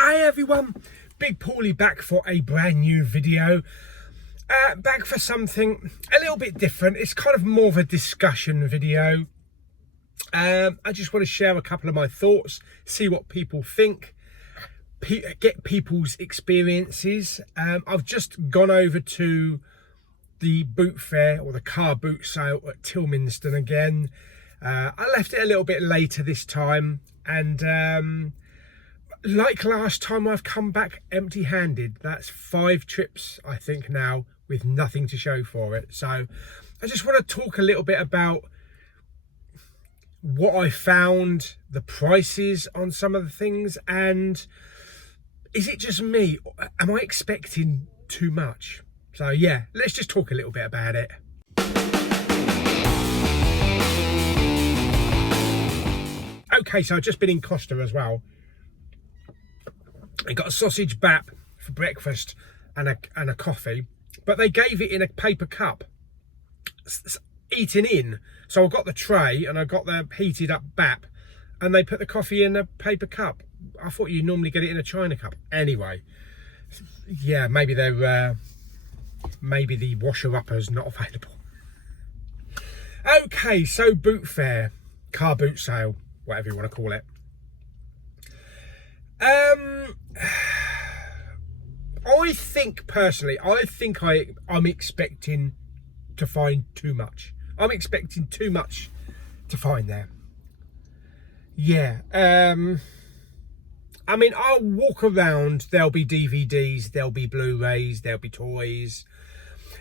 Hi everyone, Big Pauly back for a brand new video. Back for something a little bit different. It's kind of more of a discussion video. I just want to share a couple of my thoughts, see what people think, get people's experiences. I've just gone over to the boot fair or the car boot sale at Tilminston again. I left it a little bit later this time, and like last time, I've come back empty-handed. That's 5 trips, I think, now, with nothing to show for it. So I just want to talk a little bit about what I found, the prices on some of the things, and is it just me? Am I expecting too much? So yeah, let's just talk a little bit about it. Okay, so I've just been in Costa as well. I got a sausage bap for breakfast and a coffee, but they gave it in a paper cup, eaten in. So I got the tray and I got the heated up bap, and they put the coffee in a paper cup. I thought you normally get it in a china cup. Anyway, yeah, maybe they're maybe the washer upper's not available. Okay, so boot fair, car boot sale, whatever you want to call it. I think personally, I'm expecting to find too much. I'm expecting too much to find there. Yeah. I mean, I'll walk around. There'll be DVDs, there'll be Blu-rays, there'll be toys.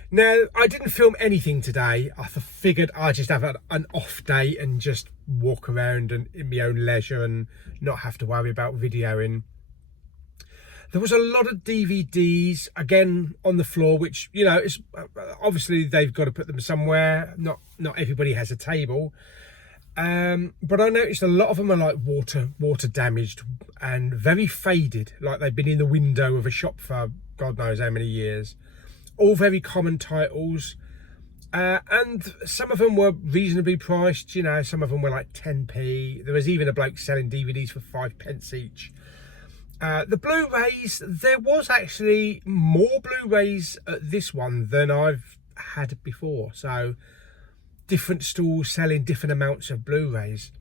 Now, I didn't film anything today. I figured I'd just have an off day and just walk around and in my own leisure and not have to worry about videoing. There was a lot of DVDs again on the floor, which, you know, it's obviously they've got to put them somewhere. Not everybody has a table, but I noticed a lot of them are like water damaged and very faded, like they've been in the window of a shop for God knows how many years. All very common titles, and some of them were reasonably priced. You know, some of them were like 10p. There was even a bloke selling DVDs for 5p each. The Blu-rays, there was actually more Blu-rays at this one than I've had before. So different stalls selling different amounts of Blu-rays.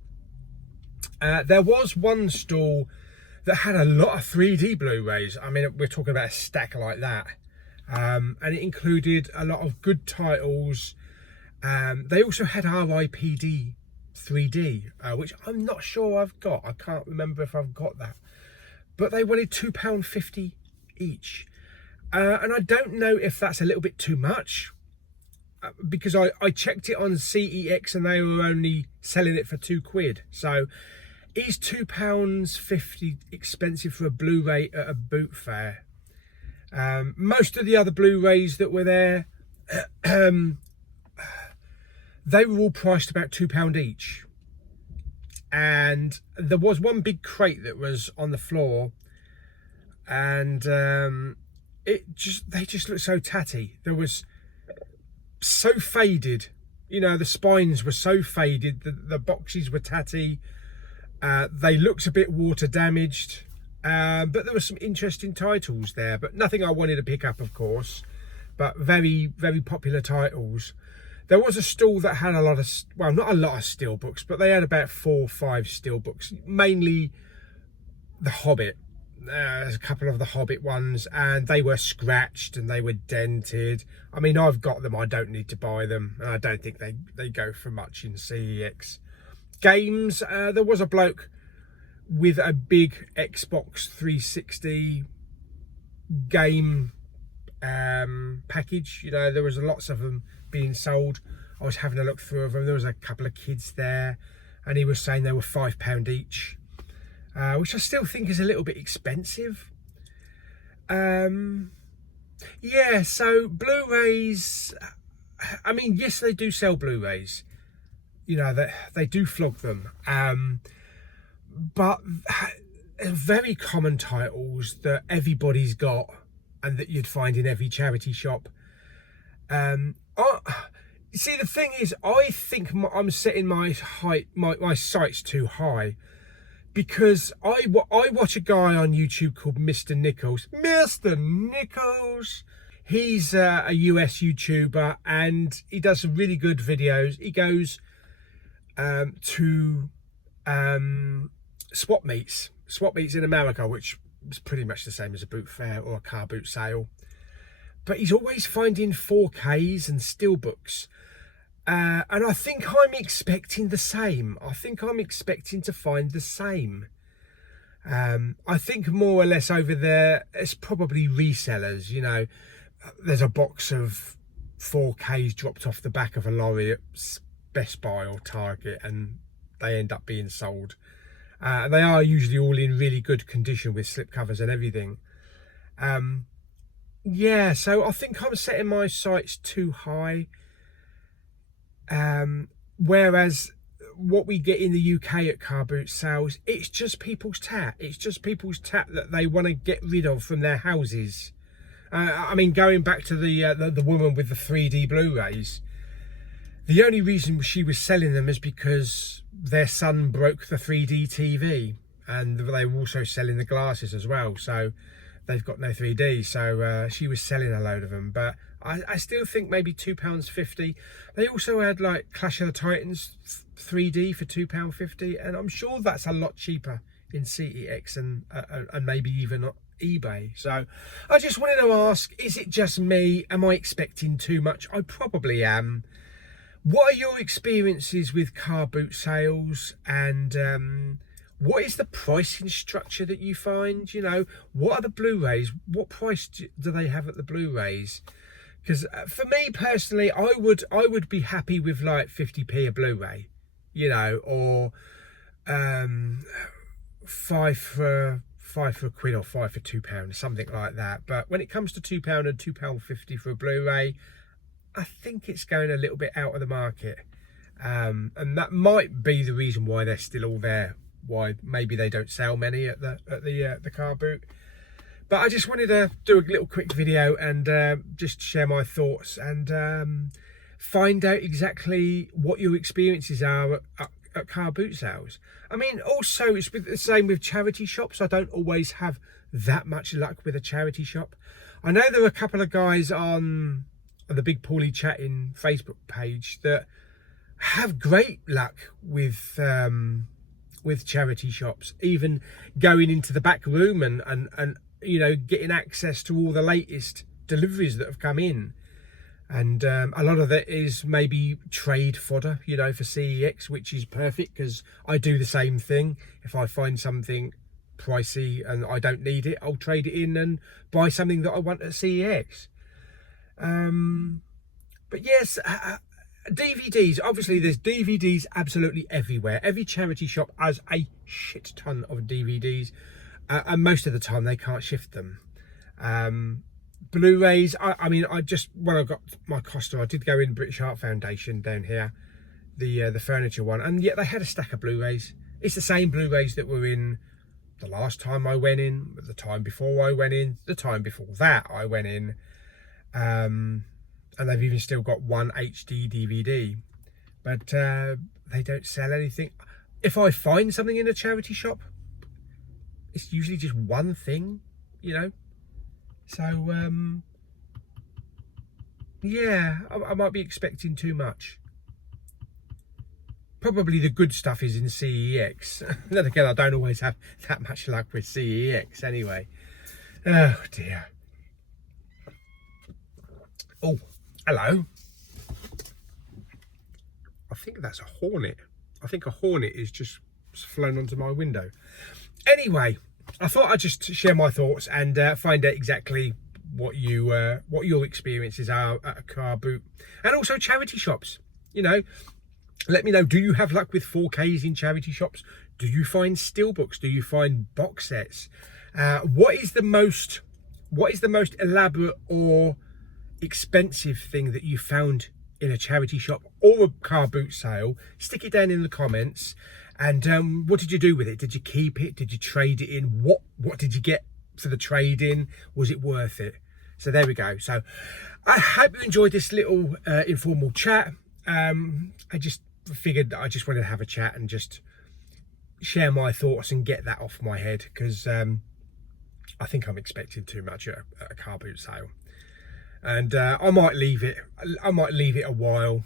There was one stall that had a lot of 3D Blu-rays. I mean, we're talking about a stack like that. And it included a lot of good titles. They also had RIPD 3D, which I'm not sure I've got. I can't remember if I've got that. But they wanted £2.50 each. And I don't know if that's a little bit too much, because I checked it on CEX and they were only selling it for £2. So is £2.50 expensive for a Blu-ray at a boot fair? Most of the other Blu-rays that were there, they were all priced about £2 each. And there was one big crate that was on the floor, and they just looked so tatty. There was so faded, you know, the spines were so faded, the boxes were tatty, they looked a bit water damaged. But there were some interesting titles there, but nothing I wanted to pick up, of course, but very, very popular titles. There was a stall that had a lot of, well, not a lot of steelbooks, but they had about 4 or 5 steelbooks, mainly The Hobbit. There's a couple of The Hobbit ones, and they were scratched and they were dented. I mean, I've got them, I don't need to buy them, and I don't think they go for much in CEX. Games, there was a bloke with a big Xbox 360 game package. You know, there was lots of them being sold. I was having a look through them. There was a couple of kids there, and he was saying they were £5 each, which I still think is a little bit expensive. Yeah, so Blu-rays, I mean, yes, they do sell Blu-rays. You know, they do flog them. But very common titles that everybody's got and that you'd find in every charity shop. See, the thing is, I think I'm setting my sights too high. because I watch a guy on YouTube called Mr. Nichols. Mr. Nichols. He's a US YouTuber, and he does some really good videos. He goes to swap meets in America, which is pretty much the same as a boot fair or a car boot sale. But he's always finding 4Ks and steelbooks. And I think I'm expecting the same. I think I'm expecting to find the same. I think more or less over there, it's probably resellers, you know. There's a box of 4Ks dropped off the back of a lorry at Best Buy or Target, and they end up being sold. They are usually all in really good condition with slip covers and everything. Yeah, so I think I'm setting my sights too high. Whereas what we get in the UK at car boot sales, it's just people's tat. It's just people's tat that they want to get rid of from their houses. I mean, going back to the woman with the 3D Blu-rays, the only reason she was selling them is because their son broke the 3D TV, and they were also selling the glasses as well, so they've got no 3D. So she was selling a load of them, but I still think maybe £2.50. They also had like Clash of the Titans 3D for £2.50, and I'm sure that's a lot cheaper in CEX and maybe even eBay. So I just wanted to ask, is it just me? Am I expecting too much? I probably am. What are your experiences with car boot sales, and what is the pricing structure that you find? You know, what are the Blu-rays? What price do they have at the Blu-rays? Because for me personally, I would be happy with like 50p a Blu-ray, you know, or 5 for a quid or 5 for £2, something like that. But when it comes to £2 and £2.50 for a Blu-ray, I think it's going a little bit out of the market, and that might be the reason why they're still all there. Why maybe they don't sell many at the car boot. But I just wanted to do a little quick video and just share my thoughts and find out exactly what your experiences are at car boot sales. I mean, also it's the same with charity shops. I don't always have that much luck with a charity shop. I know there are a couple of guys on the Big Pauly Chatting Facebook page that have great luck with charity shops, even going into the back room and you know, getting access to all the latest deliveries that have come in. And a lot of that is maybe trade fodder, you know, for CEX, which is perfect because I do the same thing. If I find something pricey and I don't need it, I'll trade it in and buy something that I want at CEX. But yes, DVDs, obviously there's DVDs absolutely everywhere. Every charity shop has a shit ton of DVDs, and most of the time they can't shift them. Blu-rays, I mean, when I got my Costa, I did go in British Art Foundation down here, the furniture one, and yet they had a stack of Blu-rays. It's the same Blu-rays that were in the last time I went in, the time before I went in, the time before that I went in, and they've even still got one HD DVD, but they don't sell anything. If I find something in a charity shop, it's usually just one thing, you know. So yeah, I might be expecting too much. Probably the good stuff is in CEX. Then again, I don't always have that much luck with CEX anyway. Oh dear. Oh, hello. I think that's a hornet. I think a hornet is just flown onto my window. Anyway, I thought I'd just share my thoughts and find out exactly what your experiences are at a car boot, and also charity shops. You know, let me know, do you have luck with 4Ks in charity shops? Do you find steelbooks? Do you find box sets? What is the most elaborate or expensive thing that you found in a charity shop or a car boot sale? Stick it down in the comments. And what did you do with it? Did you keep it? Did you trade it in? What did you get for the trade-in? Was it worth it? So there we go. So I hope you enjoyed this little informal chat. I just figured that I just wanted to have a chat and just share my thoughts and get that off my head, because I think I'm expecting too much at a car boot sale, and I might leave it a while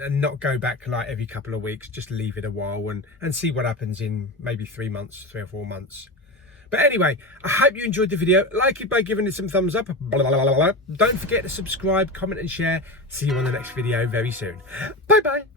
and not go back like every couple of weeks. Just leave it a while and see what happens in maybe 3 months, 3 or 4 months. But anyway, I hope you enjoyed the video. Like it by giving it some thumbs up. Don't forget to subscribe, comment and share. See you on the next video very soon. Bye bye.